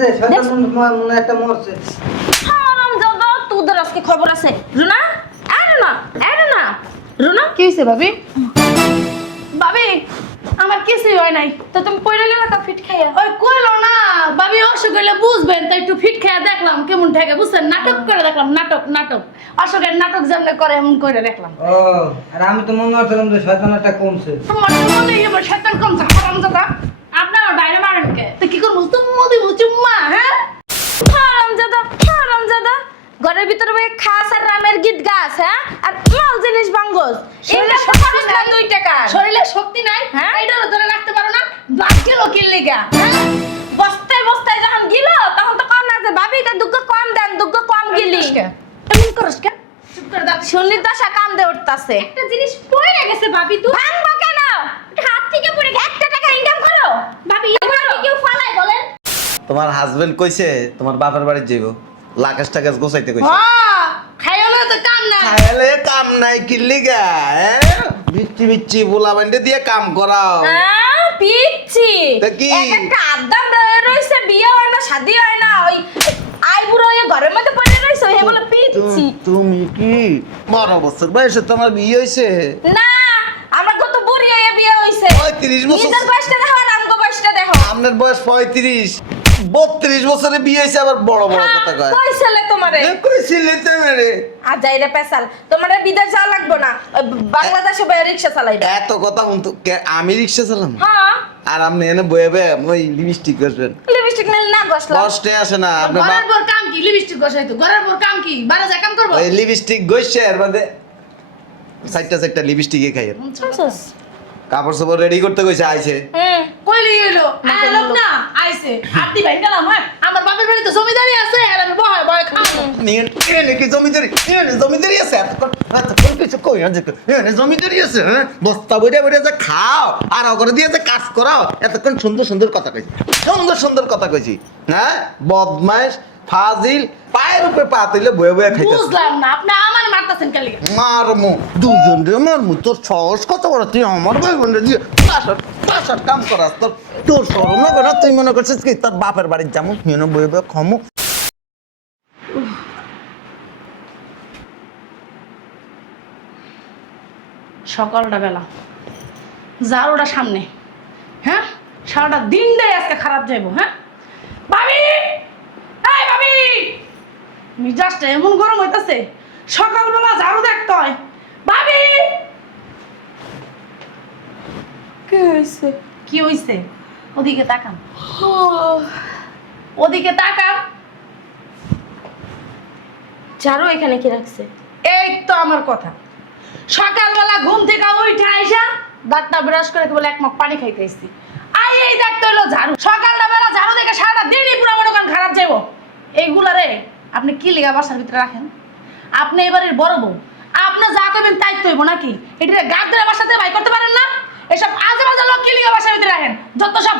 গেছে শয়তান মনে একটা মরছে। হারাম দাদা তোদের আজকে খবর আছে। রুনা রুনা রুনা কি হইছে ভাবি? ভাবি আমার কিছুই হয় নাই। তো তুমি পড়ে গেলে তা ফিট খাইয়া। ওই কইলো না ভাবি অসুখ হইলে বুঝবেন, তাই একটু ফিট খেয়ে দেখলাম কেমন ঠেকে, বুঝছেন? নাটক করে দেখলাম, নাটক অসুখের নাটক যেমন করে এমন করে দেখলাম। ও আর আমি তো মনে করছিলাম যে শয়তানটা কমছে। তোমার তো মনে হয় এবার শয়তান কমছে, হারাম দাদা। আপনার বাইরে মারেন কে? তো কি করবো? তুমি দিব চুম্মা, হ্যাঁ? হারাম দাদা ঘরের ভিতরে বই খাস আর রামের গীত গাছ, হ্যাঁ? আর মাল জিনিস বাঙ্গস শরীরে এটা শক্তি খরচ না নাই। 2 টাকা। শরীরে শক্তি নাই, হ্যাঁ? এইটা ধরে রাখতে পারো না, ব্লাড গেল কি লেগা, হ্যাঁ? বস্তায় যখন গিল তখন তো কম না যে ভাবি এটা দুঃখ কম দেন, দুঃখ কম গিলি। এমন করস কে? চুপ করে দাও। শনির দশা কাম দে উঠতাছে। একটা জিনিস পড়ে গেছে ভাবি, তুই ভাঙবো কেন? হাত থেকে পড়ে 1 টাকা ইনকাম করো ভাবি এবার কি কেউ ফালাই বলেন? তোমার হাজবেন্ড কইছে তোমার বাপের বাড়ি যাইব, লাগাস টাকাস গোছাইতে কইছে। হ্যাঁ খাইলে তো কাম না। খাইলে কাম নাই কিল্লি গা, বিচ্ছি বুলা বান্ডে দিয়ে কাম করাও। পিচ্ছি তা কি? একটা আদাম রইছে, বিয়ে হয় না, শাদি হয় না, ওই আইবুড়ো হয়ে ঘরের মধ্যে পড়ে রইছে, হে বলে পিচ্ছি। তুমি কি 12 বছর বয়সে তোমার বিয়ে হইছে? না আমরা কত বুড়ি হয়ে বিয়ে হইছে। 35 বছর। নিজের বয়সটা দেখো আর আমগো বয়সটা দেখো। আপনার বয়স 35, 32 বছরে বিয়ে হইছে, আবার বড় বড় কথা কয়। কইছিলে তোমারে কইছিলে তোমারে? আর যাইরে পেছাল তোমারে বিদেশ যাওয়া লাগবে না, ওই বাংলাদেশে বয়ে রিকশা চালাইবে। এত কথা কিন্তু আমি রিকশা চালাম হ্যাঁ আর আপনি এনে বয়ে বয়ে ওই লিপস্টিক করবেন, লিপস্টিক নিলে না বসলা। কষ্টে আসে না আপনার ঘরের পর কাম কি? লিপস্টিক বসাইতো। ঘরের পর কাম কি? বারা যা কাম করবো। ওই লিপস্টিক গইছে এর মধ্যে চারটা লিপস্টিকে খাইয়েন। কাপড় সাপড় রেডি করতে কইছে আইছে। কইলি হইলো আলোক না আইছে আদি ভাই গেলাম। হ্যাঁ আমার বাপের বাড়ি তো জমিদারি আছে, আর আমি বয় বয় খাবো। নিয়ে কি জমিদারি আছে? এতক্ষণ কিছু কই না যে জমিদারি আছে, হ্যাঁ? বস্তা বইরা যে খাও আর অগরে দিয়ে যে কাজ করো। এতক্ষণ সুন্দর কথা কইছি, সুন্দর কথা কইছি, হ্যাঁ? বদমাইশ ফাজিল, পায়ের উপরে পা তুইলে বয়ে বয়ে খাইতেছ। বুঝলাম না আপনি আমার মারতাছেন কেলি? মারমু দুজন রে মারমু। তোর সাহস কত বড়, তুই আমার ভাই বোনরে দিয়ে পাশার কাম করাস? তোর সরম না করে তুই মনে করছিস কি তোর বাপের বাড়ির যেমন হিনো বয়ে বয়ে খমু। সকালটা বেলা জারোটা সামনে, হ্যাঁ? সারাটা দিনটাই আজকে খারাপ যাইবো। হ্যাঁ ভাবি, এই ভাবি, মিজাজটা এমন গরম হইতাছে, সকালবেলা ঝাড়ু দেখতে হয়। ভাবি কি হইছে? কি হইছে? ওদিকে তাকান, ওদিকে তাকান। ঝাড়ু এখানে কি রাখছে? এই তো আমার কথা। সকালবেলা ঘুম থেকে উঠে আইসা দাঁতটা ব্রাশ করে বলে এক মগ পানি খাইতে এসেছি। এই দেখতে হলো ঝাড়ু। সকালটা বেলা ঝাড়ু দেখে সারাটা দিনই পুরো মনে করেন খারাপ যাইব। এইগুলা রে আপনি কি লিগা বাসার ভিতরে রাখেন? আপনি এবারের বড় বউ, আপনি যা করবেন তাই তো হইব নাকি? এটা গাছ ধরে বাসাতে বাই করতে পারেন না? এসব আজে বাজে লোক কি লিগা বাসার ভিতরে রাখেন? যত সব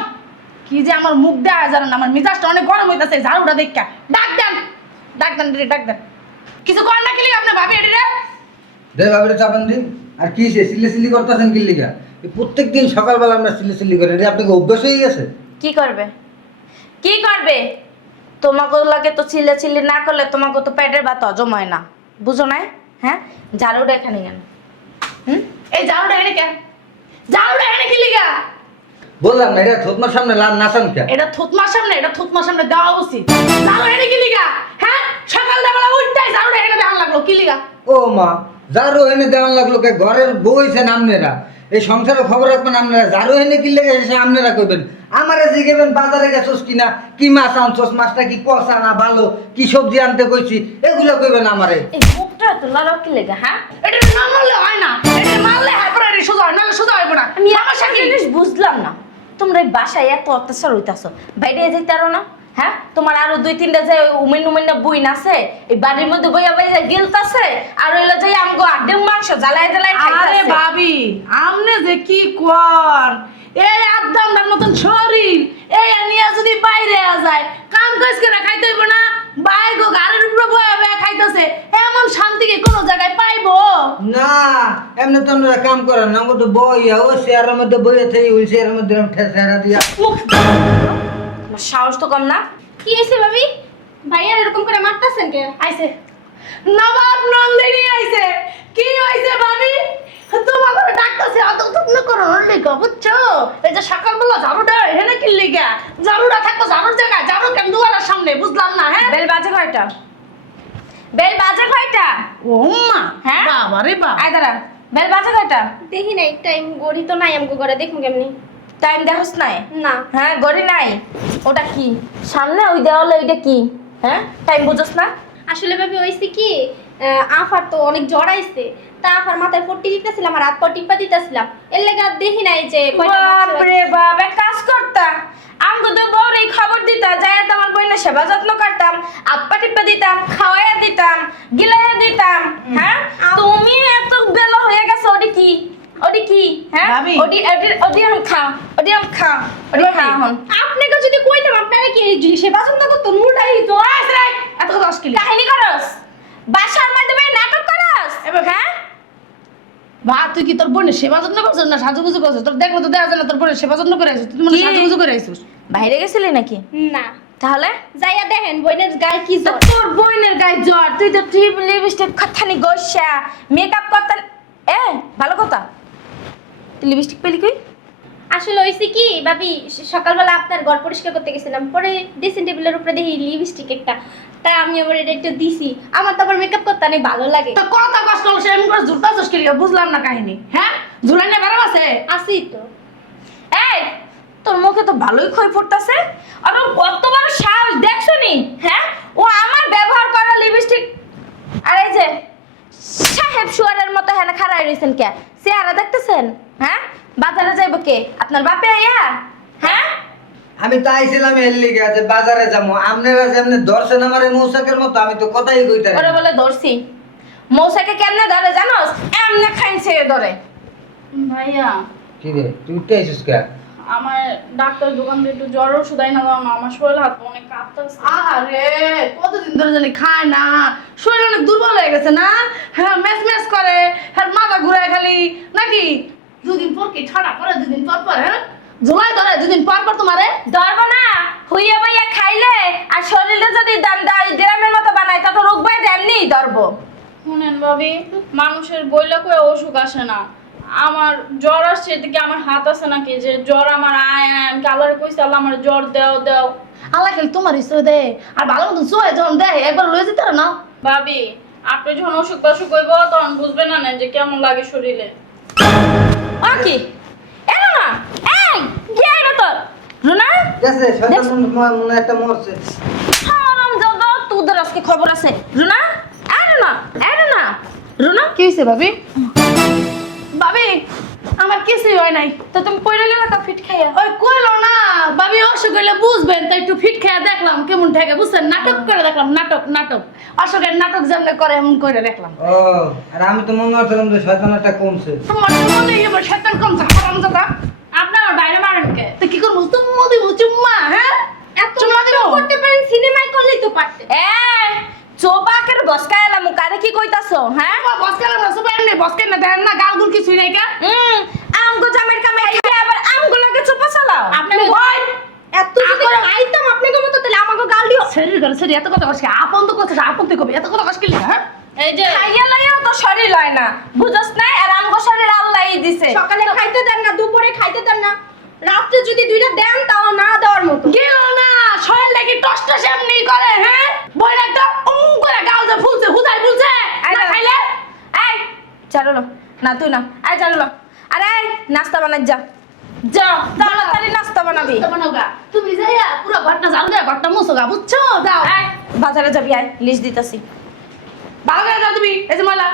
কি যে আমার মুখ দেওয়া জানেন, আমার মিজাজটা অনেক গরম হইতাছে ঝাড়ুটা দেখা। ডাক দেন কিছু করেন না কি লিগা আপনি ভাবি এটি রে? দে বাবুরে চাপান দিন। আর কি সে সিলি করতেছেন কি লিগা? এই প্রত্যেকদিন সকালবেলা আমরা সিলি করি, এটা আপনাকে অভ্যাস হয়ে গেছে। কি করবে তোমাকে লাগে তো চিল্লি না করলে তোমাকে তো পেটের ভাত হজম হয় না, বুঝো না? হ্যাঁ ঝাড়ুটা এখানে কেন? এই ঝাড়ুটা এনে কেন? ঝাড়ুটা এনে কি লিগা? বললাম না এটা থতমার সামনে নাচান কে? এটা থুতমার সামনে দেওয়া উচিত। ঝাড়ু এনে কি লিগা? হ্যাঁ সকালবেলা উঠতেই ঝাড়ুটা এনে দেওয়া লাগলো কি লিগা? ও মা, ঝাড়ু এনে দেওয়ান লাগলো কে? ঘরের বউ হইছেন আপনারা, এই সংসারের খবর রাখবেন আপনারা। ঝাড়ু এনে কি লেগে এসে আপনারা কইবেন? আমারে জিজ্ঞেবেন বাজারে গেছস কিনা, কি মাছ আনছস, মাছটা কি পচা না ভালো, কি সবজি আনতে কইছি, এগুলো কইবেন আমারে। এই মুখটা তো লাল কি লেগে? হ্যাঁ এটা না মারলে হয় না, এটা মারলে হয় পরে এটা সোজা হয় না, সোজা হইব না। আমি আমার আমার সাথে জিনিস বুঝলাম না, তোমরা এই বাসায় এত অত্যাচার হইতাছো, বাইরে যেতে পারো না? হ্যাঁ তোমার আরো 2-3টা যে উমেন বইন আছে এই বাড়ির মধ্যে বইয়া বইয়া গিলতাছে, আর হইলো যে আমগো আড্ডের মাংস জ্বালায় খাইতাছে। আরে ভাবি আমনে যে কি কর, এই আদ্দামদার মতন শরীর এই নিয়ে যদি বাইরে যায় কাম কাজ করে খাইতে হইব না? বাইগো গাড়ির উপরে বয়া বয়া খাইতেছে, এমন শান্তি কি কোনো জায়গায় পাইবো? না এমনি তো আপনারা কাম করেন না, আমাকে তো বইয়া ও চেয়ারের মধ্যে বইয়া থেকে ওই চেয়ারের মধ্যে ঠেসা দিয়া। মুখ তোমার সাহস তো কম না? কি হয়েছে ভাবি? ভাইয়া এরকম করে মারতাছেন কে? আইছে নবাব নন্দিনী আইছে। কি হইছে ভাবি? তোমার ঘরে ডাকতেছে অত যত্ন করো লিগা বুঝছো? এই যে সকালবেলা ঝাড়ুটা এখানে কি লিগা? ঝাড়ুটা থাকতো ঝাড়ুর জায়গায়, ঝাড়ু কেন দুয়ারের সামনে? বুঝলাম না। হ্যাঁ বেল বাজে কয়টা? বেল বাজে কয়টা? ও মা, হ্যাঁ? বাবা রে বাবা। আয় দাঁড়া, বেল বাজে কয়টা? দেখি নাই, টাইম গড়ি তো নাই আমগো ঘরে, দেখুন কেমনি? টাইম দেখোস নাই? না। হ্যাঁ গড়ি নাই। ওটা কি সামনে ওই দেওয়ালে? ওইটা কি? হ্যাঁ টাইম বুঝোস না? আসলে ভাবি হইছে কি, আফার তো অনেক জ্বর আইছে, তা আফার মাথায় পট্টি দিতেছিলাম আর হাত পা টিপা দিতেছিলাম, এর লেগে আর দেখি নাই যে কয়টা বাজছে। বাপরে বাপ, এক কাজ করতাম আমগো তো বউর এই খবর দিতা, যাই তোমার বইনের সেবা যত্ন করতাম, আপ্পা টিপা দিতাম, খাওয়াইয়া দিতাম, গিলাইয়া দিতাম। হ্যাঁ তুমি এত বেলা হয়ে গেছে। ওটি কি? ওটি কি? হ্যাঁ ভাবি। ওটি ওটি আম খা, ওটি আম খা, ওটি খা এখন। আপনাকে যদি কইতাম আপনারা কি সে পছন্দ করতো নুটাই তো। এত কথা অস্কিল কাহিনী করস, বাসার মাধ্যমে নাটক করস। এবার হ্যাঁ বা তুই কি তোর বোনের সেবা যত্ন করছিস না সাজুগুজু করছিস? তোর দেখলে তো দেখা যায় না তোর বোনের সেবা যত্ন করে আসিস, তুই মনে হয় কি? সাজুগুজু করে আসিস। বাইরে গেছিলি নাকি? না, তাহলে যাইয়া দেখেন বোনের গায়ে কি জ্বর। তোর বোনের গায়ে জ্বর, তুই তো লিপস্টিক খাতানি গসা মেকআপ করতে। ভালো কথা, তুই লিপস্টিক পেলি কই? আসলে হইছে কি ভাবি, সকালবেলা আপনার ঘর পরিষ্কার করতে গেছিলাম, পরে ড্রেসিং টেবিলের উপরে দেখি লিপস্টিক একটা, তা আমি আমার এটা একটু দিছি, আমার তো আবার মেকআপ করতে অনেক ভালো লাগে। তো কত কষ্ট হলো সে এমন করে ঝুলতা চুস্কি বুঝলাম না কাহিনী। হ্যাঁ ঝুলাই না বেড়া আছে। আসি তো। এই তোর মুখে তো ভালোই ক্ষয় পড়তাছে, আর ওর কত বড় সাহস দেখছো নি? হ্যাঁ ও আমার ব্যবহার করা লিপস্টিক। আর এই যে সাহেব শুয়ারের মতো হ্যাঁ খাড়াই রইছেন কে? চেহারা দেখতেছেন? হ্যাঁ বাজারে যাইব কে? আপনার বাপে আইয়া? হ্যাঁ আমি তো আইছিলাম এর লিগে যে বাজারে যাবো, আপনারা যেমনি দর্শন আমার মৌসাকের মতো, আমি তো কথাই কইতে ওরে বলে ধরছি। মৌসাকে কেমনে ধরে জানোস? এমনে খাইছে ধরে। ভাইয়া কি রে তুই উঠতে আইছিস কে? আমার ডাক্তার দোকান থেকে একটু জ্বর ওষুধ আইনা দাও না, আমার শরীর হাত অনেক কাঁপতেছে। আরে কতদিন ধরে জানি খায় না, শরীর অনেক দুর্বল হয়ে গেছে না? হ্যাঁ ম্যাচ ম্যাচ করে, হ্যাঁ মাথা ঘুরায় খালি নাকি? দুদিন পর কি ঠাড়া করে, দুদিন পর পর হ্যাঁ ঝোলাই ধরে, দুদিন পর পর তোমারে ধরবো না? হইয়া বাইয়া খাইলে আর শরীরে যদি গ্রামের মতো বানায় তত রোগ বাই এমনিই ধরবো। শুনেন ভাবি, মানুষের বইলা কয়ে অসুখ আসে না। আমার জ্বর আসছে, এদিকে আমার হাত আছে নাকি যে জ্বর আমার আয় আয়, আমি কালারে কইছি আল্লাহ আমার জ্বর দাও দাও। আল্লাহ খালি তোমার ইচ্ছে দেয়, আর ভালো মতন চোহে যখন দেয় একবার লয়ে যেতে না। ভাবি আপনি যখন অসুখ বাসুখ হইব তখন বুঝবেন না যে কেমন লাগে শরীরে। ও কি এনো না? এই কি আইলো তোর? রুনা গেছে শয়তান মনে একটা মরছে। হারাম জাদা, তোদের আজকে খবর আছে। রুনা এনো না, এনো না। রুনা কি হয়েছে ভাবি? ভাবি আমার কিছুই হয় নাই। তো তুমি পড়ে গেলে তা ফিট খাইয়া। ওই কইলো না ভাবি অসুখ হইলে বুঝবেন, তাই একটু ফিট খেয়ে দেখলাম কেমন ঠেকে, বুঝছেন? নাটক করে দেখলাম, নাটক নাটক অসুখের নাটক যেমন করে এমন করে দেখলাম। ও আর আমি তো মনে করছিলাম যে শয়তান একটা কমছে। তোমার তো মনে হয় এবার শয়তান কমছে, হারামজাদা। আপনি আমার বাইরে মারেন কে? তো কি করবো? চুম্মা দিব চুম্মা, হ্যাঁ এত চুম্মা দিব। করতে পারেন, সিনেমায় করলেই তো পারতেন। চোবাকের বসকা এলাম কারে কি কইতাছো? হ্যাঁ বসকে না সবাই এমনি বসকে না দেন না, গালগুল কিছুই নাই কা। আমগো জামের কামাই খাই আবার আমগো লাগে চোপা চালাও। আপনি ওই এত যদি খাইতাম আপনাকে মতো, তাহলে আমাকে গাল দিও। শরীর করে শরীর এত কথা কষ্ট, আপন তো করছিস, আপন তুই কবি এত কথা কষ্ট কিলি, হ্যাঁ এই যে খাইয়া লইয়াও তো শরীর লয় না, বুঝছ না? আর আমগো শরীর আল্লাহই দিছে। সকালে খাইতে দেন না, দুপুরে খাইতে দেন না, রাত্রে যদি দুইটা দেন তাও না দেওয়ার মতো। গেল না শরীর লাগি টষ্ট এমনি করে, হ্যাঁ বই একটা করে গাল যে ফুলছে হুদাই ফুলছে না খাইলে। এই চালুলো না, তুই না, এই চালুলো। আরে এই নাস্তা বানাই যা, যা তাড়াতাড়ি নাস্তা বানাবি। বানাওগা তুমি যাইয়া পুরো ঘরটা ঝাড়ু দেয়া, ঘরটা মুছোগা, বুঝছো? যাও এই বাজারে যাবি, আয় লিস্ট দিতাছি। ভালো করে যাও তুমি, এই যে ময়লা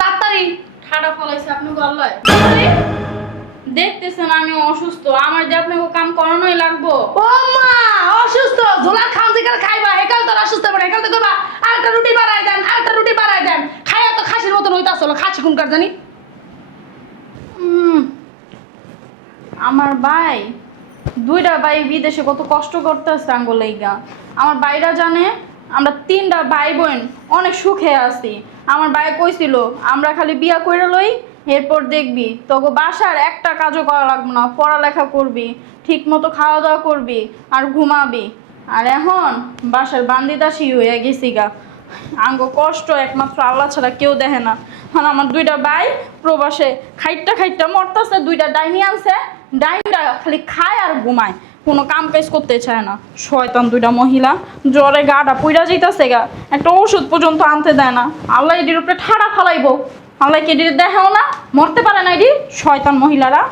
তাড়াতাড়ি। ঠাডা ফলাইছে আপনি গল্লায়। দেখতেছেন আমি অসুস্থ, আমার যে আপনাকে কাম করানোই লাগবো। ও মা অসুস্থ, ঝোলা খাও যেখানে খাইবা একাল তো অসুস্থ পড়ে, একাল তো করবা আরেকটা রুটি বাড়াই দেন, আরেকটা রুটি বাড়াই দেন, খাইয়া তো খাসির মতন হইতা আসলো, খাসি কোনকার জানি। আমার ভাই দুইটা ভাই বিদেশে কত কষ্ট করতেছে আঙ্গুলাইগা। আমার ভাইরা জানে আমরা তিনটা ভাই বোন অনেক সুখে আছি। আমার ভাই কইছিল আমরা খালি বিয়া কইরা লই, এরপর দেখবি তোকে বাসার একটা কাজও করা লাগবে না, পড়ালেখা করবি, ঠিক মতো খাওয়া দাওয়া করবি আর ঘুমাবি। আর এখন বাসার বান্দিদাসী হয়ে গেছি গা। আঙ্গ কষ্ট একমাত্র আল্লাহ ছাড়া কেউ দেখে না। এখন আমার দুইটা ভাই প্রবাসে খাইটটা মরতেছে, দুইটা ডাইনি আনছে, ডাইনিটা খালি খায় আর ঘুমায়, কোনো কাম কাজ করতে চায় না। শয়তান দুইটা মহিলা, জ্বরে গাটা পুইরা যাইতাছে গা, একটা ওষুধ পর্যন্ত আনতে দেয় না। আল্লাহ এটির উপরে ঠাড়া ফালাইবো, আল্লাহ কি এটির দেখাও না, মরতে পারে না এটি শয়তান মহিলারা।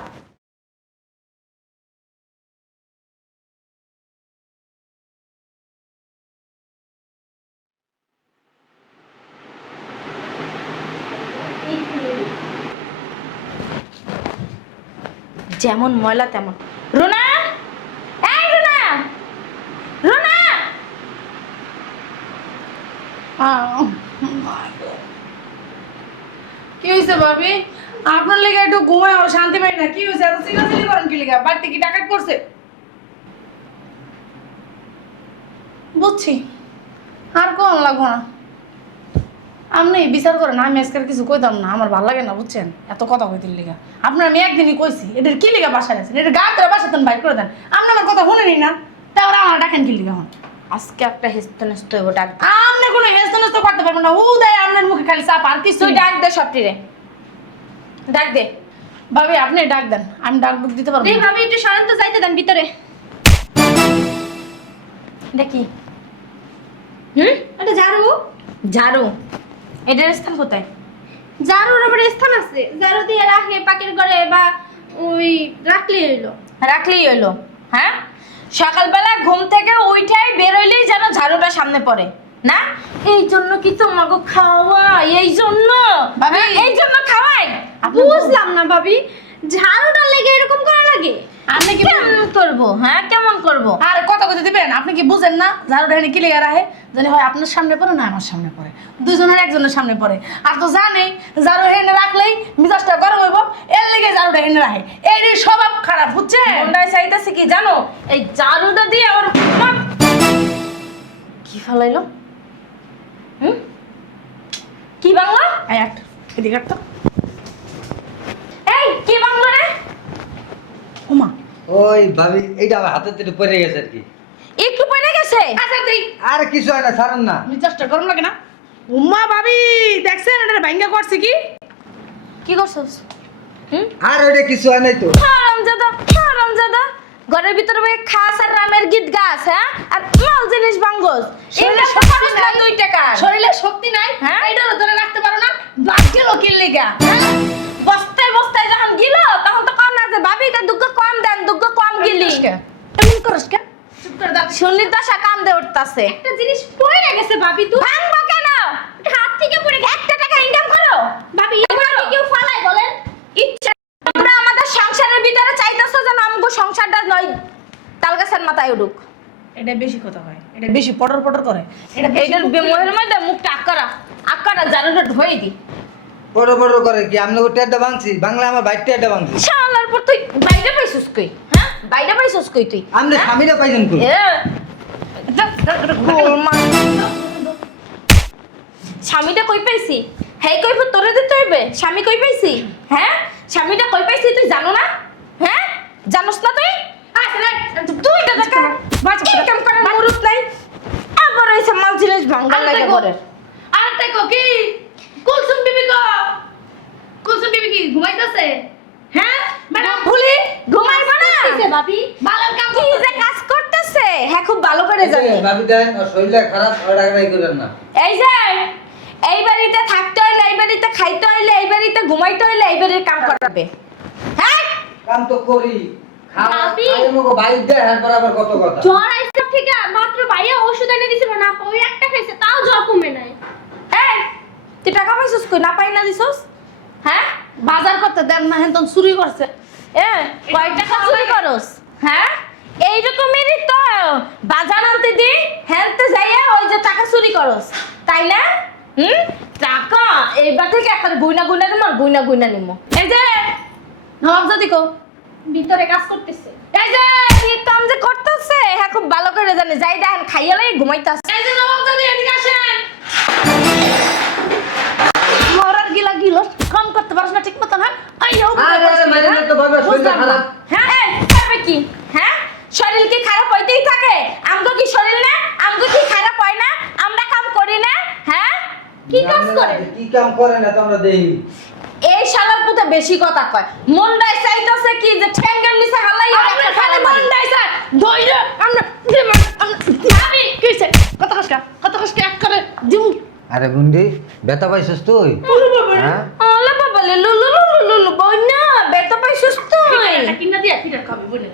যেমন ময়লা তেমন। রুনা, এই রুনা, রুনা। কি হয়েছে ভাবি? আপনার লেগে একটু ঘুমায় শান্তি পাই না। কি হয়েছে? এত চিল্লাচিল্লি করেন কি লেগে? বাড়িতে কি ডাকাত পড়ছে? বুঝছি, আর কোন লাগবো না। আপনি বিচার করেন, আমি আজকের কিছু কইতাম না, আমার ভালো লাগে না বুঝছেন এত কথা কইতেন লিগা। আপনার আমি একদিনই কইছি এদের কি লিগা বাসায় আছেন, এদের গা ধরে বাসায় বাইর করে দেন। আপনি আমার কথা শুনেনি না, তারপরে আমার ডাকেন কি লিগা হন? আজকে একটা হেস্ত নেস্ত হইব, ডাক দে। আপনি কোনো হেস্ত নেস্ত করতে পারবেন না, ও দেয় আপনার মুখে খালি চাপ আর কিছু তুই ডাক দে সবটিরে, ডাক দে। ভাবি আপনি ডাক দেন, আমি ডাক বুক দিতে পারবো রে না। ভাবি একটু সরেন তো, যাইতে দেন ভিতরে। দেখি এটা ঝাড়ু। ঝাড়ু, এটার স্থান কোথায়? ঝাড়ুর আবার স্থান আছে, ঝাড়ু দিয়ে রাখে পাখির ঘরে বা ওই রাখলেই হইলো। রাখলেই হইলো? হ্যাঁ, সকালবেলা ঘুম থেকে উঠাই বেরোইলেই যেন ঝাড়ুটা সামনে পড়ে না? এই জন্য কি তোমাকে খাওয়া? এই জন্য ভাবি। হ্যাঁ, এই জন্য খাওয়াই। বুঝলাম না ভাবি, ঝাড়ুটা লেগে এরকম করা লাগে? আপনি কি কেমন করবো? হ্যাঁ, কেমন করবো? আর কথা কইতে দিবেন? আপনি কি বুঝেন না ঝাড়ুটা এনে কি লেগে রাখে? জানি হয় আপনার সামনে পড়ে না আমার সামনে পড়ে, দুজনের একজনের সামনে পড়ে। আর তো জানেই ঝাড়ু এনে রাখলেই মিজাজটা গরম হইব, এর লেগে ঝাড়ুটা এনে রাখে। এর স্বভাব খারাপ বুঝছেন? মনটায় চাইতেছে কি জানো, এই ঝাড়ুটা দিয়ে আমার কি ফেলাইলো? কি বাংলা? এই একটা এদিকে একটা এই কি বাংলা রে? ওমা ওই ভাবি এইটা আমার হাতের থেকে পড়ে গেছে আর কি। একটু পড়ে গেছে। আচ্ছা দেই আর কিছু হয় না, ছাড়ুন না। মিজাজটা গরম লাগে না? উম্মা ভাবি দেখছেন এটা ভাঙ্গা করছে কি? কি করছস? আর ওইটা কিছু হয় নাই তো। হারামজাদা, ঘরের ভিতরে বই খাস আর রামের গীত গাছ, হ্যাঁ, আর মাল জিনিস বাঙ্গস। শরীরে এইটা তো শক্তি পারস না নাই। 2 টাকা। শরীরে শক্তি নাই, হ্যাঁ? এইটারও ধরে রাখতে পারো না, বাদ গেল কি লেগা? হ্যাঁ? বস্তায় যখন গিল তখন তো কম না যে ভাবি এটা দুগ্গ কম দেন, দুগ্গ কম গিলি। এমন করস কে? চুপ করে দাও। শুনলি দশা কান্দে উঠতাছে। একটা জিনিস পড়ে গেছে ভাবি, তুই ভাঙবো কেন? এটা হাত থেকে পড়ে গেছে। 1 টাকা ইনকাম করো ভাবি এবার কি কেউ ফালায় বলেন? ইচ্ছা। তোমরা আমাদের সংসারের ভিতরে চাইতেছো যেন আমগো সংসারটা নয় তালগাছের মাথায় উঠুক। এটা বেশি কথা হয়, এটা বেশি পটর পটর করে। এটা এইটার মোহের মধ্যে মুখটা আকারা জানুটা ধুয়ে দি। বড় বড় করে কি আমি টেডটা ভাঙছি, বাংলা আমার বাইর টেডটা ভাঙছি। শালার পর তুই বাইরে পাইছিস কই? হ্যাঁ, বাইরে পাইছিস কই তুই? আপনি স্বামীরা পাইছেন কই? স্বামীটা কই পাইছি? হেই কই তোরে দিতে হইবে? স্বামী কই পাইছি? হ্যাঁ, স্বামীটা কই পাইছি তুই জানো না? হ্যাঁ, জানোস না তুই? তুই তো দেখা ইনকাম করার মুরুত নাই, আবার হইছে মাল জিনিস ভাঙবার লাগে ঘরের। আরেকটা কো কি? কুলসুম বিবি কো? কুলসুম বিবি কি ঘুমাইতেছে? হ্যাঁ ম্যাডাম ভুলি ঘুমাইবো না? কিসে ভাবি? বালার কাম কি যে কাজ করতেছে হ্যাঁ খুব ভালো করে জানি। ভাবি দেন ওর শরীরটা খারাপ, রাগারাগি করেন না। এই যে এই বাড়িতে থাকতে হইলে, এই বাড়িতে খাইতে হইলে, এই বাড়িতে ঘুমাইতে হইলে এই বাড়ির কাম করবে। হ্যাঁ, কাম তো করি, খাওয়া ভাবি। খাই মগো বাইর দেয় আর বরাবর কত কথা। জ্বর আইছে থেকে মাত্র ভাইয়া ওষুধ এনে দিছিল না, ওই একটা খাইছে তাও জ্বর কমে নাই। এই তুই টাকা পাইছিস কই? না পাই না দিছস? হ্যাঁ, বাজার করতে দেন না, হেন চুরি করছে। কয় টাকা চুরি করস? হ্যাঁ, এইরকমেরই তো বাজার আনতে দি, হেনতে যাইয়া ওই যে টাকা চুরি করস, তাই না? টাকা এইবার থেকে একটা গুইনা গুইনা নিমো। এই যে নবাবজাদি কো? ভিতরে কাজ করতেছে। এই যে কি কাম যে করতেছে হ্যাঁ খুব ভালো করে জানি। যাই দেখেন খাইয়া লাগি ঘুমাইতাছে। এই যে নবাবজাদি এদিকে আসেন। মরার গিলা গিলো কাম করতে পারছ না ঠিক মতো না? আইও আরে মাইরে তো ভাবে শরীরটা খারাপ। হ্যাঁ, এই পারবে কি? হ্যাঁ, শরীর কি খারাপ হইতেই থাকে? আমগো কি শরীর না? আমগো কি খারাপ হয় না? আমরা কাম করি না? হ্যাঁ? কি কাজ করেন? কি কাম করে না তোমরা দেখি? এই শালার পুতে বেশি কথা কয়। মনটাই চাইতাছে কি যে ঠ্যাঙ্গের নিচে হালাই আমরা খালি মন দাইছে ধইরে আমরা ভাবি কইছে কত কষ্ট এক করে দিমু। আরে গুন্ডি ব্যথা পাইছিস তুই? হ্যাঁ আলে বাবা লে লু লু লু লু লু বইনা বেতা পাইছিস তুই? এটা কিনা দিয়া ফিটার খাবে বলে।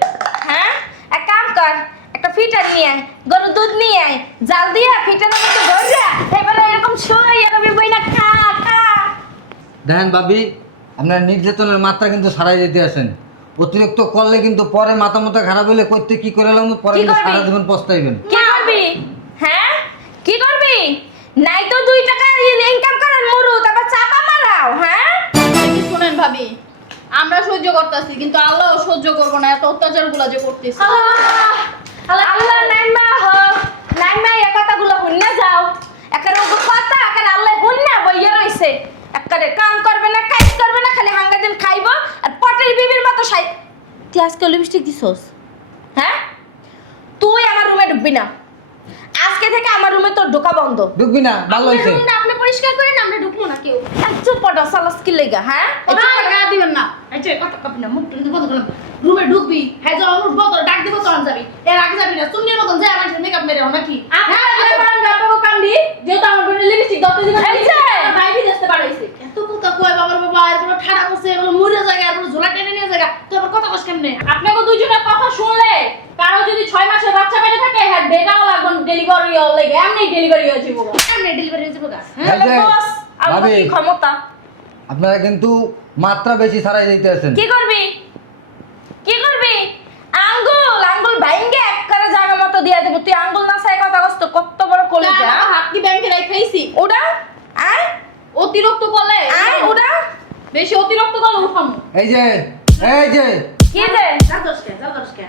হ্যাঁ? এক কাম কর, একটা ফিটার নিয়ে আয়, গরুর দুধ নিয়ে আয়, জাল দিয়া ফিটারের মধ্যে ধইরা এবারে এরকম শুয়ে এরকম বইনা খা খা। দেখেন ভাবি, আপনার নির্যাতনের মাত্রা কিন্তু ছাড়াই যেতে আছেন। অতিরিক্ত করলে কিন্তু পরে মাথা মতো খারাপ হইলে করতে কি করে লাগবে পরে কি কিন্তু করবি? সারা জীবন পস্তাইবেন। কি করবি? হ্যাঁ? কি করবি? নাই তো 2 টাকা ইনকাম করার মুরু তারপর চাপা মারাও, হ্যাঁ? কি শুনেন ভাবি, আমরা সহ্য করতেছি কিন্তু আল্লাহ সহ্য করবো না এত অত্যাচারগুলো যে করতেছে। আল্লাহ নাইমা হো, নাইমা এই কথাগুলো হুন্না যাও। একারে ওগো কথা, একারে আল্লাহ হুন্না বইয়া রইছে। একারে কাম করবে না, কাজ করবে না, খালি হাঙ্গা দিন খাইবো আর পটের বিবির মতো সাই। তুই আজকে লিপস্টিক দিছস? হ্যাঁ? তুই আমার রুমে ঢুকবি না। আজকে থেকে আমার রুমে তোর ঢোকা বন্ধ। ঢুকবি না, ভালো হয়েছে। রুমটা আপনি পরিষ্কার করেন, আমরা ঢুকবো না কেউ। চুপ পড়া সালাস কি লেগা, হ্যাঁ? গা দিবেন না এই যে কথা কবি না মুখ কিন্তু বন্ধ করলাম রুমে ঢুকবি হ্যাঁ যখন উঠবো তোর ডাক দিব তখন যাবি এর আগে যাবি না সুন্নির মতন যে আমার মেকআপ মেরে নাকি যেহেতু আমার বোনের লিপস্টিক দতে দিবেন এই যে! বাইরে দেখতে পারাইছে। এত কথা কয় বাবার বাবা আর কোনো ঠাড়া করছে এগুলো মুড়ে জায়গা আর কোনো ঝোলা টেনে নিয়ে জায়গা তুই আবার কথা কস কেমনে আপনাকে দুইজনের কথা শুনলে কারো যদি 6 মাসের বাচ্চা পেটে থাকে হ্যাঁ বেটাও লাগবে ডেলিভারি হল লাগে এমনি ডেলিভারি হয়ে যাবো। এমনি ডেলিভারি হয়ে যাবো গা এই যে, বস, আমার ভাবি, কি ক্ষমতা? আপনারা কিন্তু মাত্রা বেশি ছাড়াই যেতে আছেন। কি করবি? কি করবি? আঙ্গুল ভাইঙ্গে এক করে জায়গা মতো দিয়া দেব। তুই আঙ্গুল না চাই কথা কষ্ট কত বড় কলেজা। হাত কি ব্যাংকে রাখাইছি ওটা আয় অতিরিক্ত করলে আয় ওটা বেশি অতিরিক্ত করলে উঠামু। এই যে কি যে যা দশকে যা দশকে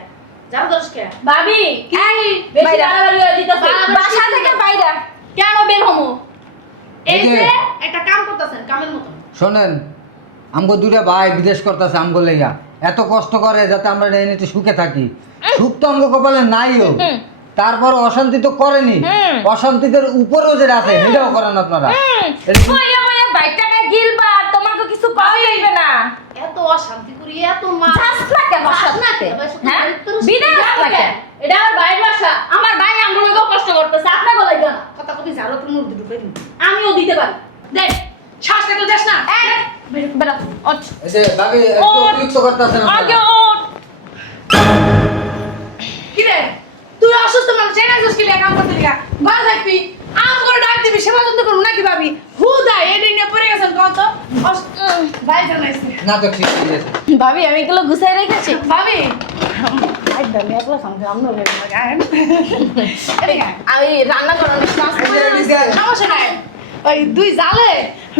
যা দশকে ভাবি এই বেশি বাইরে। বাড়াবাড়ি হয়ে দিতেছে। বাসা থেকে বাইরে কেন বের হমু? এই এই যে- যে একটা কাম করতেছেন কামের মতন শোনেন, আমগো দুইটা ভাই বিদেশ করতেছে আমগো লেগা, এত কষ্ট করে যাতে আমরা একটু সুখে থাকি। সুখ তো আমগো কপালে নাইও, তারপর অশান্তি তো করেনি। অশান্তিদের উপরেও যেটা আছে সেটাও করেন আপনারা। এটা কি- বইয়া বাইকটাকে গিলবা, তোমাকে কিছু পাওয়া যাইবে না। এত অশান্তি করি এত মা যাস না কে বসাস না কে? হ্যাঁ? বিনা যাস না কে? এটা আমার ভাইয়ের বাসা। আমার ভাই আমগুলোকেও কষ্ট করতেছে আপনাকে বলাই কেন? কথা কবি যারো তোর মুখ ঢুকে দিন আমিও দিতে পারি। দেখ শ্বাসটা তো দেখ না এই, বেরো, ওঠ। এই যে ভাবি একটু অতিরিক্ত করতেছেন আগে আপনারা। ওঠ। কি রে তুই অসুস্থ মানুষ এনে যাস কি কাম করতে গা ভালো থাকবি আম করে ডাক দিবি সেবা যত্ন করবো নাকি ভাবি হুদা এদিন নিয়ে পড়ে গেছেন কত ভাই জানাইছি না তো ঠিক আছে। ভাবি আমি এগুলো গুছাই রেখেছি। ভাবি ভাই দামি একলা সামনে আমরা হয়ে গেল আমি রান্না করার সমস্যা নাই ওই দুই জালে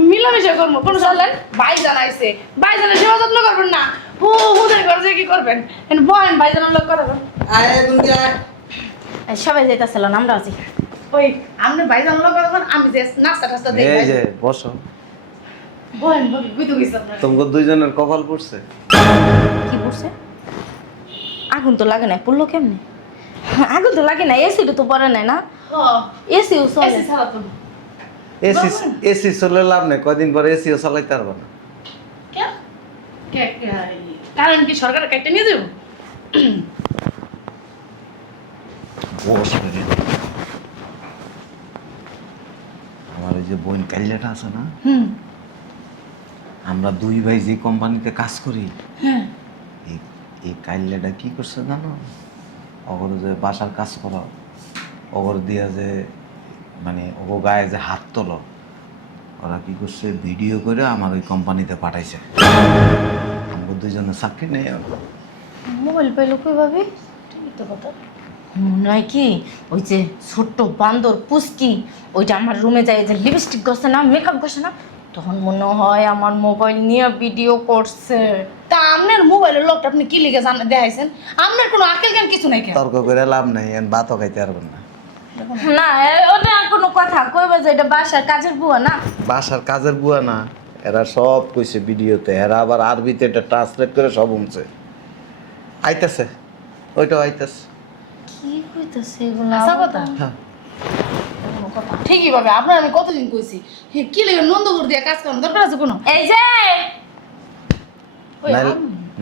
মিলামিশা করবো কোনো জালেন ভাই জানাইছে ভাই জানাই সেবা যত্ন করবেন না হুদের ঘর যে কি করবেন বহেন ভাই জানার লোক কথা বল আয় গুন্ডি আয়। সবাই যেতেছিল না আমরা আছি। ওই আপনি ভাই জানার লোক কথা বল আমি যে নাস্তা টাস্তা দেই এই যে বসো, বহেন ভাবি বুঝতে গেছি আপনার তোমাকে দুইজনের কপাল পড়ছে। কি বলছে? আগুন তো লাগে না, পড়লো কেমনে? আগুন তো লাগে না, এসি তো পরে নাই না, এসিও চলে। এসি ছাড়া তো এসি এসি চলে লাভ নেই, কয়দিন পরে এসিও চালাইতে পারবো না। কারণ কি সরকারের কাইটে নিয়ে যাবো আমার ওই যে বোন কাইলাটা আছে না, আমরা দুই ভাই যে কোম্পানিতে কাজ করি, এই কাইলাটা কি করছে জানো? অগর যে বাসার কাজ করো, অগর দিয়া যে মানে ওগো গায়ে যে হাত তোলো, ওরা কি করছে ভিডিও করে আমার ওই কোম্পানিতে পাঠাইছে। আমাকে দুইজনে চাকরি নেই। মোবাইল পাইলো কই ভাবি? মনে হয় কি ওই যে ছোট্ট বান্দর পুস্কি ওইটা আমার রুমে যায় যে লিপস্টিক ঘষে না, মেকআপ ঘষে না, তখন মনে হয় আমার মোবাইল নিয়ে ভিডিও করছে। তা আপনার মোবাইলের লোকটা আপনি কি লিখে জানা দেখাইছেন আপনার কোনো আকেল জ্ঞান কিছু নাই কেন তর্ক করে লাভ নেই, ভাতও খাইতে পারবেন না। না ওটা কোনো কথা কইবে যে এটা বাসার কাজের বুয়া না। বাসার কাজের বুয়া না, এরা সব কইছে ভিডিওতে, এরা আবার আরবিতে এটা ট্রান্সলেট করে সব উমছে। আইতেছে ওইটা আইতাছে। কি কইতাছে এগুলা? আশা কথা হ্যাঁ কোনো কথা ঠিকই ভাবে আপনার আমি কতদিন কইছি হে কি লাগে নন্দগুর দিয়ে কাজ করার দরকার আছে কোনো এই যে ওই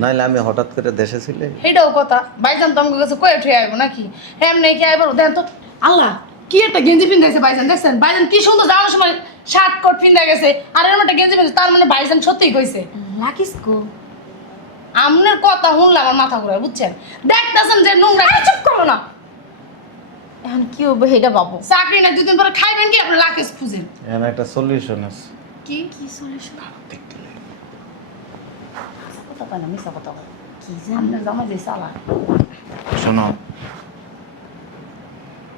নাইলে আমি হঠাৎ করে দেশে ছিলে। এটাও কথা ভাইজান তো আমাকে কাছে কয়ে ঠেয়ে আইব নাকি এমনি কি আইবার দেন তো আল্লাহ কি একটা গেঞ্জি পিন্ধাইছে ভাইজান দেখছেন ভাইজান কি সুন্দর যাওয়ার সময় শার্ট কোট পিন্ধা গেছে আর এরকম একটা গেঞ্জি পিন্ধাইছে তার মানে ভাইজান সত্যিই কইছে লাকিস কো আমনের কথা শুনলে আমার মাথা ঘুরায় বুঝছেন দেখতেছেন যে নোংরা চুপ করো না। এখন কি হবে এটা বাবু? চাকরি না দুদিন পরে খাইবেন কি আপনি লাকেজ খুঁজেন এখানে একটা সলিউশন আছে। কি কি সলিউশন? দেখতে লাগে। কথা কয় না মিশা কথা কয় কি জানি আপনার জামা যে চালা শোনো,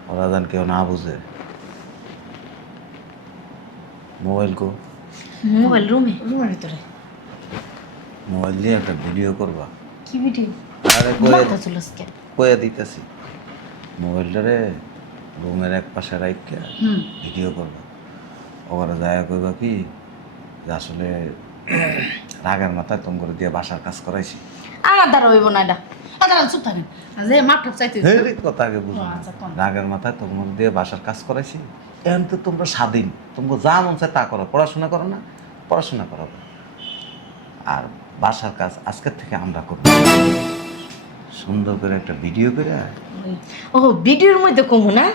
ওরা যেন কেউ না বুঝে। মোবাইল কো, মোবাইল রুমে। রুমের ভিতরে মোবাইল দিয়ে একটা ভিডিও করবা। কি ভিডিও আরে মাথা চুলসকে। কয়ে দিতেছি, মোবাইলটারে রুমের এক পাশে রাইখা হুম ভিডিও করবা। ওরা যায় কইবা কি যে আসলে রাগের মাথায় তোম করে দিয়ে বাসার কাজ করাইছি। আমার দ্বারা হইব না এটা। আচ্ছা চুপ থাকেন যে মাপটা চাইতে হেরি কথা আগে বুঝো ও, আচ্ছা, কোন? রাগের মাথায় তোম করে দিয়ে বাসার কাজ করাইছি। এখন তো তোমরা স্বাধীন, তোমরা যা মন চায় তা করো। পড়াশোনা করো না, পড়াশোনা করাবো। আর বাসার কাজ আজকের থেকে আমরা করবো। সুন্দর করে একটা ভিডিও করে ও ভিডিওর মধ্যে কমু না?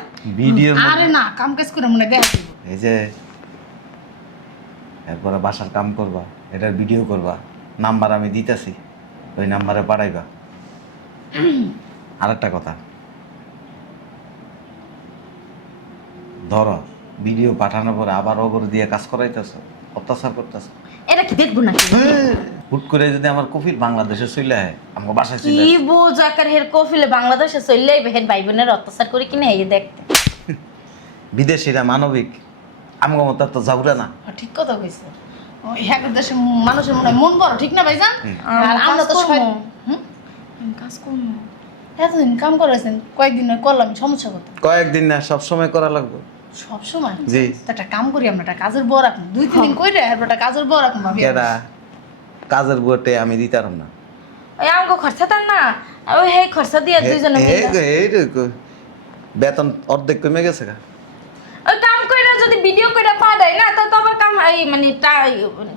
ভিডিও আরে না কাম কাজ করে মনে দেখ এই যে এরপরে বাসার কাম করবা, এটার ভিডিও করবা, নাম্বার আমি দিতেছি, ওই নাম্বারে পাঠাইবা। আর একটা কথা, ধরো ভিডিও পাঠানোর পরে আবার ওগর দিয়ে কাজ করাইতেছ, অত্যাচার করতেছ। এটা কি দেখবো নাকি? হুট করে যদি আমার কফিল বাংলাদেশে চলে আয়, আমার বাসায় কি চলে আসে। বোঝাকার হের কফিলে বাংলাদেশে চললেই হের ভাই বোনের অত্যাচার করে কিনে এই দেখতে। বিদেশিরা মানবিক, আমার মতো তো যাবরে না। ঠিক কথা কইছে ওই এক দেশে মানুষের মনে হয় মন বড় ঠিক না ভাইজান আর আমরা তো কাজ সবাই করবো। হুম কাজ করবো। এতদিন কাম করেছেন কয়েকদিন করলাম সমস্যা কত কয়েকদিন না, সবসময় করা লাগবে। সব সময় জি। তো একটা কাম করি আমরা একটা কাজের বউ রাখুন 2-3 দিন কইরে এরপর একটা কাজের বউ রাখুন ভাবি কেডা কাজের বুয়াতে আমি দিতাম না। ওই আমাকে খরচা তার না, ওই হে খরচা দিয়ে দুইজনে মিলে। বেতন অর্ধেক কমে গেছে গা। ওই কাম কইরা যদি ভিডিও কইরা পাওয়া যায় না তো আবার কাম এই মানে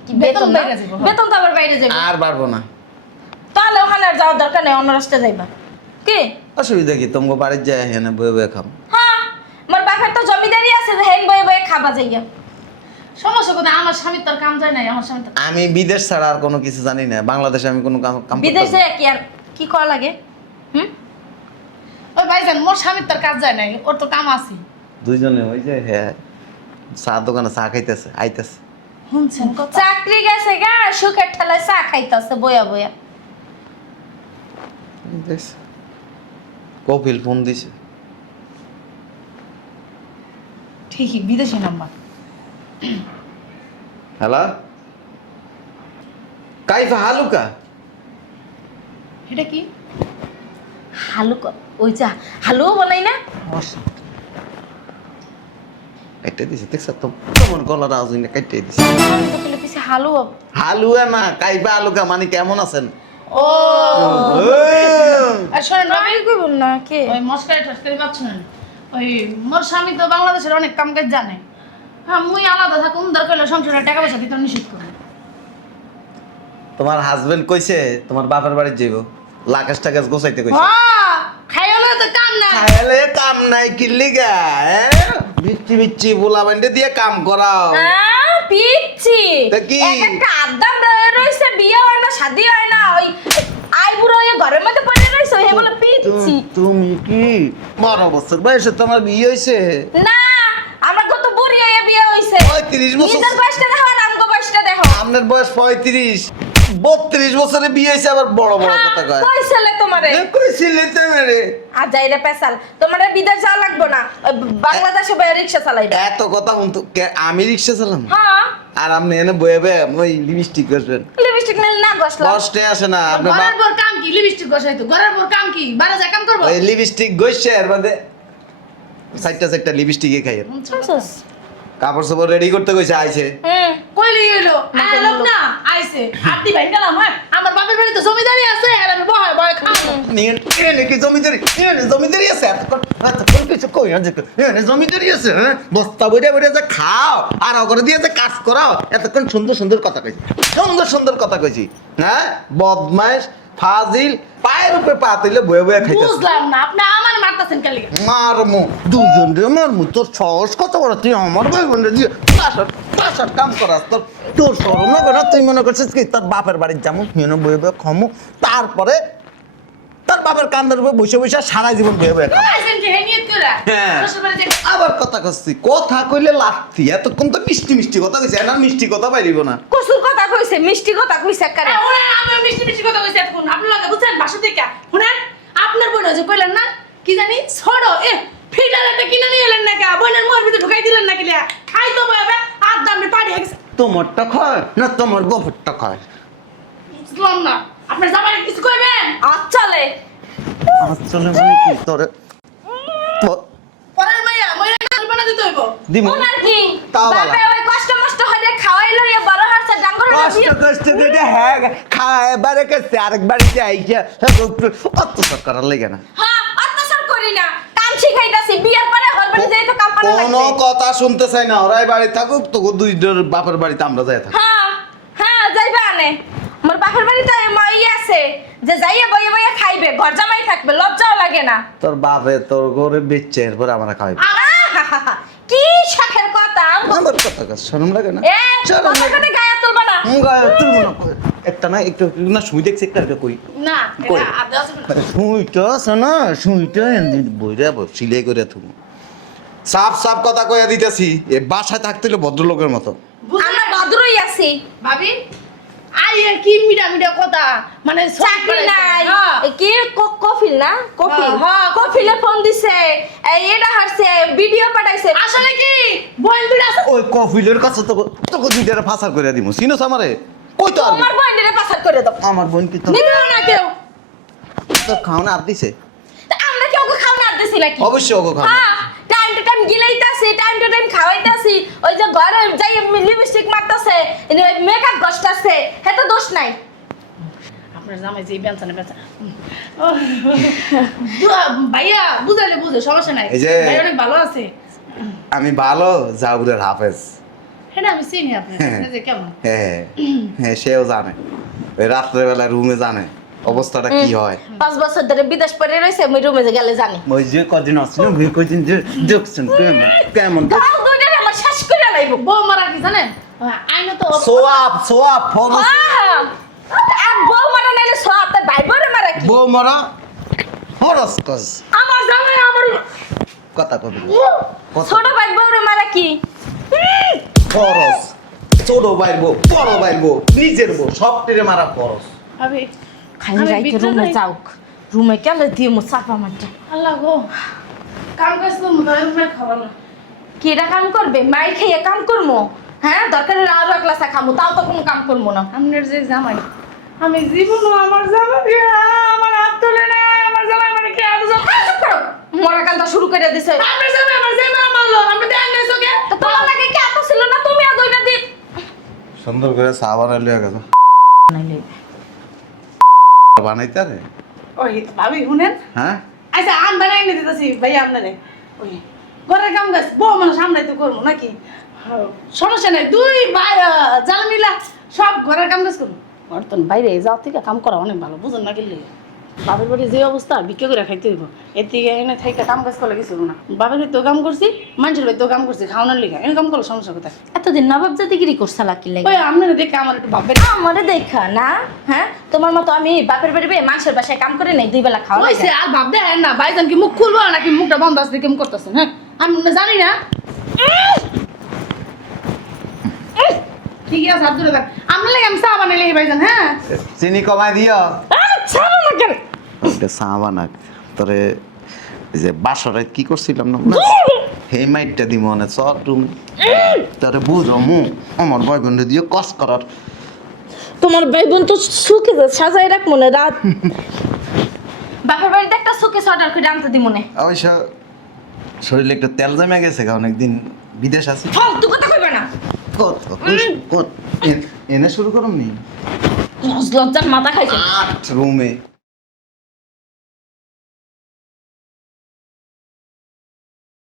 কি বেতন না? বাইরে যাবো। বেতন তো আবার বাইরে যাবে। আর পারবো না। তাহলে ওখানে আর যাওয়ার দরকার নেই, অন্য রাস্তায় যাইবা। কি অসুবিধা কি, তোমাকে বাড়ির যায় হেনে বয়ে বয়ে খাম। হ্যাঁ, আমার বাপের তো জমিদারি আছে যে হেন বয়ে বয়ে খাবা যাইয়া। সমস্যা কোথায় আমার স্বামীর তোর কাম যায় নাই আমার স্বামী তো আমি বিদেশ ছাড়া আর কোনো কিছু জানি না। বাংলাদেশে আমি কোনো কাম কাম করতে বিদেশে পারবো না। কি আর কি করা লাগে? হুম, ওই ভাইজান মোর স্বামীর তোর কাজ যায় নাই ওর তো কাম আছে দুইজনে ওই যে হ্যাঁ চা দোকানে চা খাইতেছে, আইতেছে। শুনছেন কথা চাকরি গেছে গা, সুখের ঠেলায় চা খাইতেছে বয়া বয়া। দেখছ? কপিল ফোন দিছে। ঠিকই বিদেশি নাম্বার হ্যালো, কাইফা হালুকা? এটা কি হালু ওই যা হালুও বানাই না। কাইটে দিছে, দেখছ তো তোমার গলার আওয়াজ না কাইটে দিছে। আমি তো বলে কিছু হালু হালুয়া না, কাইফা হালুকা মানে কেমন আছেন? ও আর শোনেন ভাবি আমি কইব না কে? ওই মস্কারি টস্কারি পাচ্ছ না ওই মোর স্বামী তো বাংলাদেশের অনেক কাম কাজ জানে হ্যাঁ মুই আলাদা থাকুন দরকার হলে সংসারে টাকা পয়সা দিতে নিষেধ করি তোমার হাজবেন্ড কইছে তোমার বাপের বাড়ি যাইব, লাকেশ টাকাশ গোছাইতে কইছে। হ্যাঁ খাইলে তো কাম না খাইলে কাম নাই কিল্লি গা, বিচ্ছি বিচ্ছি বোলা বান্ডে দিয়ে কাম করাও। পিচ্ছি তা কি? একটা আদাম রইছে, বিয়ে হয় না, শাদি হয় না, ওই আইবুড়ো হয়ে ঘরের মধ্যে পড়ে রইছে, হে বলে পিচ্ছি। তুমি কি 12 বছর বয়সে তোমার বিয়ে হইছে? না, আমরা কত বুড়ি হয়ে বিয়ে হইছে। 35 বছর। নিজের বয়সটা দেখো আর আমগো বয়সটা দেখো। আপনার বয়স 35, 32 বছরে বিয়ে হইছে, আবার বড় বড় কথা কয়। কই ছেলে তোমারে? কইছিলে তোমারে? আর যাইরে পেছাল, তোমারে বিদেশ যাওয়া লাগবে না, ওই বাংলাদেশে বয়ে রিকশা চালাইবে। এত কথা শুনতো আমি রিক্সা চালাম হ্যাঁ, আর আপনি এনে বয়ে বয়ে ওই লিপস্টিক করবেন, লিপস্টিক নিলে না গসলা। কষ্টে আসে না আপনি? ঘরের পর কাম কি লিপস্টিক বসাইতো ঘরের পর কাম কি বারা যা কাম করবো ওই লিপস্টিক গইছে এর মধ্যে চারটা লিপস্টিকে খাইয়ে শুনছস? কাপড় সাপড় রেডি করতে কইছে, আইছে। কইলি হইলো আইলো না আইছে আদি ভাই গেলাম হ্যাঁ আমার বাপের বাড়ি তো জমিদারি আছে আর আমি বয় বয় খাবো এনে কি জমিদারি এনে জমিদারি আছে এতক্ষণ কিছু কই না যে এনে জমিদারি আছে হ্যাঁ বস্তা বইরা বইরা যে খাও আর অগরে দিয়ে যে কাজ করো এতক্ষণ সুন্দর সুন্দর কথা কইছি সুন্দর সুন্দর কথা কইছি হ্যাঁ বদমাইশ ফাজিল পায়ের উপরে পা তুলে বয়ে বয়ে খাইতেছ বুঝলাম না আপনি আমার মারতাছেন কেন লিগে? মারমু দুজন রে মারমু তোর সাহস কত বড় তুই আমার ভাই বোন দিয়ে পাশার কাম করাস তোর সরম না করে তুই মনে করছিস কি তোর বাপের বাড়ির যাবো মেনে বয়ে বয়ে খামু তারপরে তার বাপের কান্দের উপরে বসে বসে সারা জীবন বয়ে বয়ে খামু। আইছেন কি নিয়ত করে হ্যাঁ। শ্বশুর বাড়ি যাই আবার কথা কচ্ছি কথা কইলে লাথি এতক্ষণ তো মিষ্টি মিষ্টি কথা কইছে না মিষ্টি কথা পাইলিব না কসুর কথা কইছে মিষ্টি কথা কইছে কারে আমি মিষ্টি মিষ্টি কথা কইছি এখন আপনি লাগে বুঝছেন বাসা থেকে শুনেন আপনার বোন যে কইলেন না কি জানি ছড়ো ফিডারটা কিনে নিয়ে এলেন না কে বোনের মোর ভিতরে ঢুকাই দিলেন না কিলা খাই তো বাবা আর দামে পাড়ি গেছে তোমারটা খায় না তোমার বাপেরটা খায় বুঝলাম না আপনার জামাই কিছু কইবেন আচ্ছালে আসলে মানে কি তোরে পরের মাইয়া মইরা কল্পনা দিতে হইব দিমু ওনার কি তাও ভালো। বাপে ওই কষ্ট মষ্ট হইলে খাওয়াইলো এ বড় হারছে ডাঙ্গর কষ্ট করে হ্যাঁ খায় বারে কাছে আরেকবার যাইছে অত্যাচার করার লাগে না হ্যাঁ অত্যাচার করি না কাম শিখাইতাছি বিয়ার পরে হরবাড়ি যাই তো কাম পানা কোনো লাগবে কথা শুনতে চাই না ওরাই বাড়ি থাকুক তো দুই বাপের বাড়িতে আমরা যাই থাকি হ্যাঁ হ্যাঁ যাইবা আনে আমার বাপের বাড়িতে মাই আছে যে যাইয়া বইয়া বইয়া খাইবে ঘর জামাই থাকবে লজ্জাও লাগে না তোর বাপে তোর ঘরে বেচছে এরপর আমরা খাইব আহাহাহা, কি শখের কথা আমার কথা কাজ শরম লাগে না এ শরম কথা লাগে কথা গায়ে তুলবা না তুলবো না একটা না একটু না শুই দেখছি একটা কই না কই? এটা আর দেওয়া যাবে না সুইটা আছে না সুইটা বইরা সিলাই করে তুমি সাফ সাফ কথা কইয়া দিতেছি এ বাসায় থাকতে হলে ভদ্রলোকের মতো আমরা ভদ্রই আছি ভাবি আই কি মিডা মিডা কথা মানে চাকরি নাই এ কি কফিল না কফিল হ্যাঁ, হ্যাঁ, কফিলে ফোন দিছে এই এটা হারছে ভিডিও পাঠাইছে আসলে কি বইল দুইটা আছে ওই কফিলের কাছে তো তোকে দুইটারে ফাসার করে দিমু চিনোস আমারে কই তো আর তোমার বইন্ডরে পাসার করে দাও আমার বোন কি তো নিবেও না কেউ তোর খাওনা আর দিছে তা আমরা কি ওকে খাওয়া না দিছি নাকি অবশ্যই ওকে খাওনা হ্যাঁ টাইম টু টাইম গিলাইতাছি টাইম টু টাইম খাওয়াইতাছি ওই যে ঘরে যাই লিপস্টিক মারতাছে মেকআপ ঘষতাছে হেতো দোষ নাই আপনার জামাই যে বেঞ্চানে বেঞ্চা ভাইয়া বুঝাইলে বুঝে সমস্যা নাই এই যে- ভাই অনেক ভালো আছে আমি ভালো জাবুরের হাফেজ হ্যাঁ আমি চিনি আপনার আপনি যে কেমন হ্যাঁ হ্যাঁ সেও জানে ওই রাত্রেবেলা রুমে জানে অবস্থাটা কি হয় 5 বছর ধরে বিদেশ পড়ে রইছে আমি রুমে গেলে জানি ওই যে কদিন আসছিল ওই কদিন যে দেখছেন কেমন কেমন তাও দুইটা আমার শেষ করে লাইব বউ মারা কি জানেন আইন তো সোয়াব ফরস আর বউ মারা নাইলে সব তার ভাই বউরে মারা কি বউ মরা ফরস কস আমার জামাই আমার কথা কবি ছোট ভাই বউরে মারা কি ফরস ছোট বাইরবো বড় বাইরবো নিজের বউ সব তীরে মারা ফরস ভাবি খালি আমি রাইতে ভিতরে রুমে যাই। যাওক রুমে গেলে দিয়ে মো চাপা মারটা আল্লাহ গো কাম কাজ তো মুখে খাবার না কিরা কাম করবে মাই খেয়ে কাম করবো হ্যাঁ দরকার হলে আরো এক গ্লাসা খামো তাও তো কোনো কাম করবো না আপনার যে জামাই আমি জীবনও আমার জামাই আমার হাত তুলে না আমার জামাই মানে কি আর চুপ করো, মরা কান্দা শুরু করে দিছে আপনার জামাই আমার জামাই মারলো আমি দেন নাই চোখে তো তোমার লাগে কি এত ছিল না তুমি আর দুইটা দিন সুন্দর করে সাবান লিয়া গেছে নাইলে বানাইতে রে ওই ভাবি শুনেন হ্যাঁ আচ্ছা আম বানাই নিয়ে দিতেছি ভাইয়া আপনারে ওই ঘরের কাম কাজ বউ মানুষ সামলাই তো করবো নাকি সমস্যা নেই দুই ভাই জাল মিলা সব ঘরের কাম কাজ করবো বর্তমান বাইরে যাও থেকে কাম করা অনেক ভালো বুঝুন না গেলে বাপের বাড়ি যে অবস্থা বিক্রি করে খাইতে হইব এর থেকে এনে থাইকা কাম কাজ করলে কিছু না বাপের বাড়িতেও কাম করছি মানুষের বাড়িতেও কাম করছি খাওয়ানোর লিখা এনে কাম করলে সমস্যা কোথায় এতদিন নবাব জাতিগিরি করছালা কি লাগে ওই আপনারা দেখে আমার একটু ভাববেন আমারে দেখা না হ্যাঁ তোমার মতো আমি বাপের বাড়ি বে মানুষের বাসায় কাম করে নাই দুই বেলা খাওয়া লাগে হইছে আর ভাবতে হয় না ভাইজান কি মুখ খুলবো নাকি মুখটা বন্ধ আছে কেমন করতেছেন হ্যাঁ আমি জানি না ঠিক আছে হাত ধরে থাক আপনার লাগে আমি চা বানাইলে ভাইজান হ্যাঁ চিনি কমাই দিও আচ্ছা না কেন ওটা চা বানাক তোরে এই যে বাসরে কি করছিলাম না হে মাইটটা দি মনে চর তুমি তোরে বুঝো মু আমার বয়ফ্রেন্ড দিয়ে কস করার তোমার ভাই বোন তো সুখে সাজাই রাখ মনে রাত বাপের বাড়িতে একটা সুকেস অর্ডার করে আনতে দি মনে অবশ্য শরীরে একটু তেল জমে গেছে অনেকদিন বিদেশ আছি ফালতু কথা কইবা না কত কত এনে শুরু করুন নি লজ্জার মাথা খাইছে রুমে